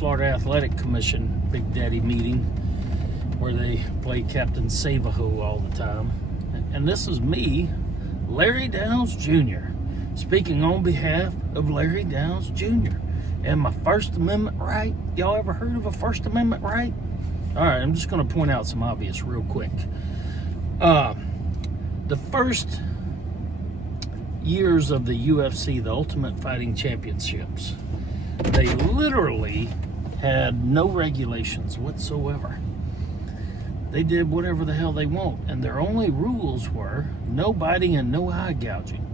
Florida Athletic Commission Big Daddy meeting where they play Captain Save-A-Ho all the time. And this is me, Larry Downs Jr., speaking on behalf of Larry Downs Jr. and my First Amendment right. Y'all ever heard of a First Amendment right? All right, I'm just going to point out some obvious real quick. The first years of the UFC, the Ultimate Fighting Championships, they literally had no regulations whatsoever. They did whatever the hell they want, and their only rules were no biting and no eye gouging.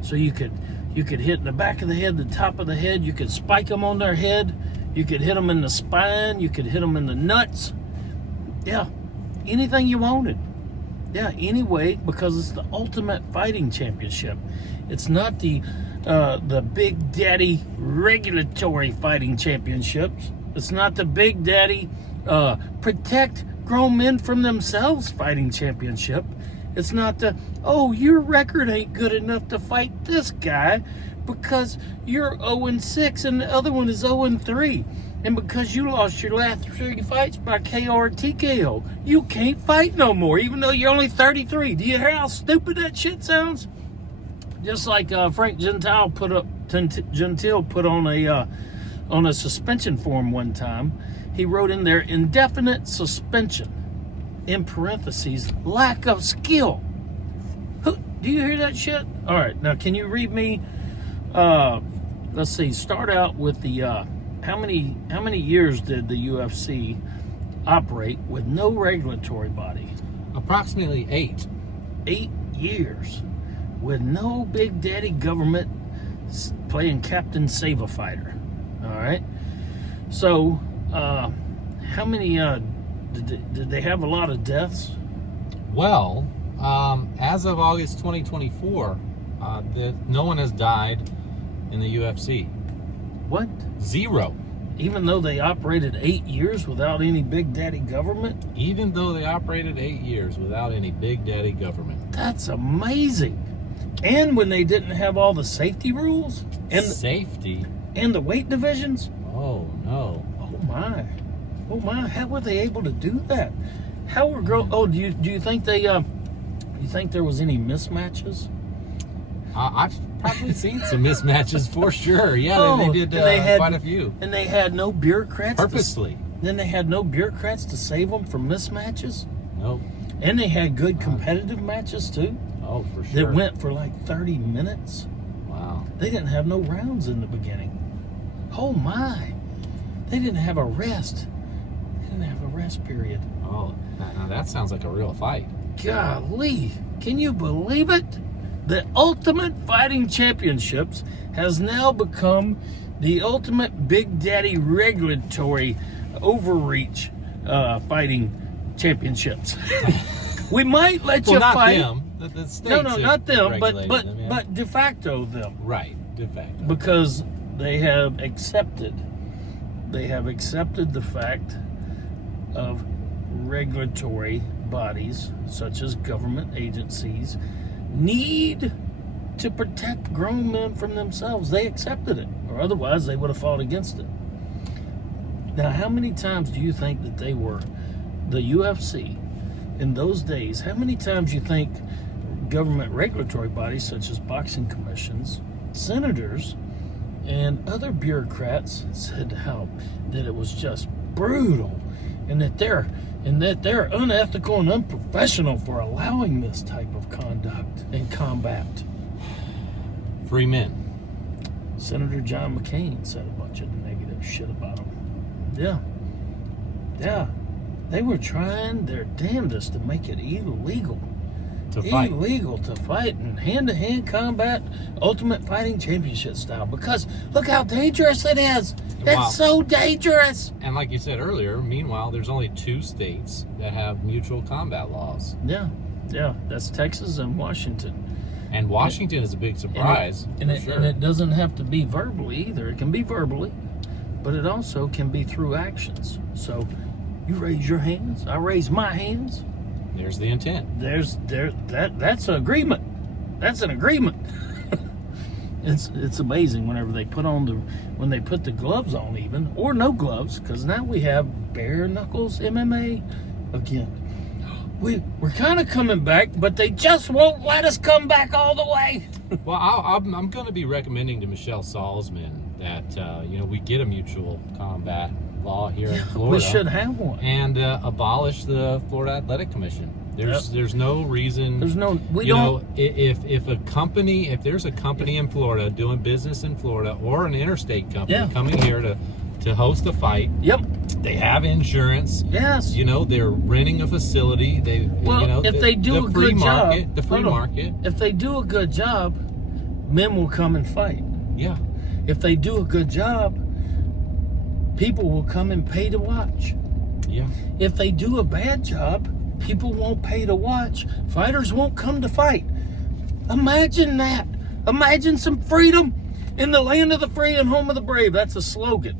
So you could hit in the back of the head, the top of the head, you could spike them on their head, you could hit them in the spine, you could hit them in the nuts. Yeah, anything you wanted. Yeah, anyway, because it's the Ultimate Fighting Championship. It's not the Big Daddy Regulatory Fighting Championships. It's not the Big Daddy Protect Grown Men from Themselves Fighting Championship. It's not the, oh, your record ain't good enough to fight this guy because you're 0-6 and the other one is 0-3. And because you lost your last 3 fights by KO or TKO, you can't fight no more, even though you're only 33. Do you hear how stupid that shit sounds? Just like Frank Gentile put on a suspension form one time. He wrote in there, indefinite suspension, in parentheses, lack of skill. Do you hear that shit? All right, now can you read me, let's see, start out with the, how many years did the UFC operate with no regulatory body? Approximately 8. 8 years with no Big Daddy government playing Captain Save-A-Fighter. All right. So, how many did they have a lot of deaths? Well, as of August 2024, no one has died in the UFC. What? 0. Even though they operated 8 years without any Big Daddy government? Even though they operated 8 years without any Big Daddy government. That's amazing. And when they didn't have all the safety rules? And safety? And the weight divisions? Oh, no. Oh, my. Oh, my. How were they able to do that? How were do you think they, you think there was any mismatches? I've probably seen some mismatches for sure. Yeah, they did quite a few. And they had no bureaucrats? Purposely. Then they had no bureaucrats to save them from mismatches? Nope. And they had good competitive matches too? Oh, for sure. That went for like 30 minutes? Wow. They didn't have no rounds in the beginning. Oh my. They didn't have a rest. They didn't have a rest period. Oh, now that sounds like a real fight. Golly. Can you believe it? The Ultimate Fighting Championships has now become the Ultimate Big Daddy Regulatory Overreach Fighting Championships. We might let you fight. Them. The states no, not them, but them, yeah. but de facto them. Right, de facto. Because they have accepted the fact of regulatory bodies such as government agencies need to protect grown men from themselves. They accepted it, or otherwise they would have fought against it. Now, how many times do you think that the UFC in those days, how many times you think government regulatory bodies such as boxing commissions, senators, and other bureaucrats said that it was just brutal and that they're unethical and unprofessional for allowing this type of conduct and combat? Free men. Senator John McCain said a bunch of negative shit about them. Yeah. They were trying their damnedest to make it illegal to fight in hand-to-hand combat, Ultimate Fighting Championship style, because look how dangerous it is. It's so dangerous. And like you said earlier, meanwhile, there's only 2 states that have mutual combat laws. Yeah, that's Texas and Washington. And Washington is a big surprise. And it doesn't have to be verbally either. It can be verbally, but it also can be through actions. So you raise your hands, I raise my hands. There's the intent. That's an agreement. That's an agreement. It's amazing whenever they put the gloves on, even, or no gloves, because now we have bare knuckles MMA again. We're kind of coming back, but they just won't let us come back all the way. Well, I'm going to be recommending to Michelle Salzman that we get a mutual combat law here in Florida. We should have one, and abolish the Florida Athletic Commission. There's no reason. There's no. If there's a company in Florida doing business in Florida, or an interstate company coming here to host a fight. Yep. They have insurance. Yes. They're renting a facility. If they do a good job, the free market. If they do a good job, men will come and fight. Yeah. If they do a good job, people will come and pay to watch. Yeah. If they do a bad job, people won't pay to watch. Fighters won't come to fight. Imagine that. Imagine some freedom in the land of the free and home of the brave. That's a slogan.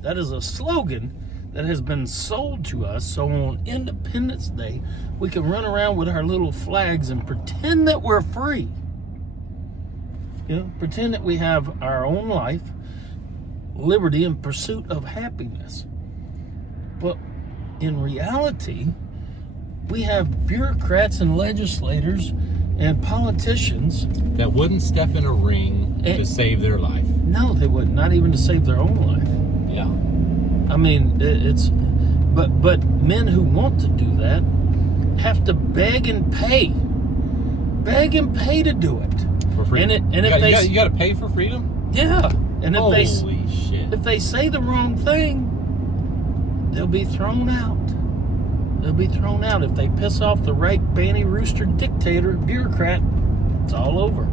That is a slogan that has been sold to us. So on Independence Day, we can run around with our little flags and pretend that we're free. Pretend that we have our own life, liberty, and pursuit of happiness. But in reality, we have bureaucrats and legislators and politicians that wouldn't step in a ring to save their life. No, they wouldn't. Not even to save their own life. Yeah. I mean, but men who want to do that have to beg and pay to do it. For freedom. You got to pay for freedom? Yeah. And if they say the wrong thing, they'll be thrown out. They'll be thrown out. If they piss off the right banty rooster dictator bureaucrat, it's all over.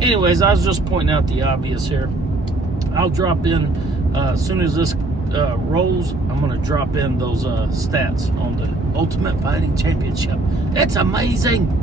Anyways, I was just pointing out the obvious here. I'll drop in as soon as this rolls. I'm going to drop in those stats on the Ultimate Fighting Championship. It's amazing.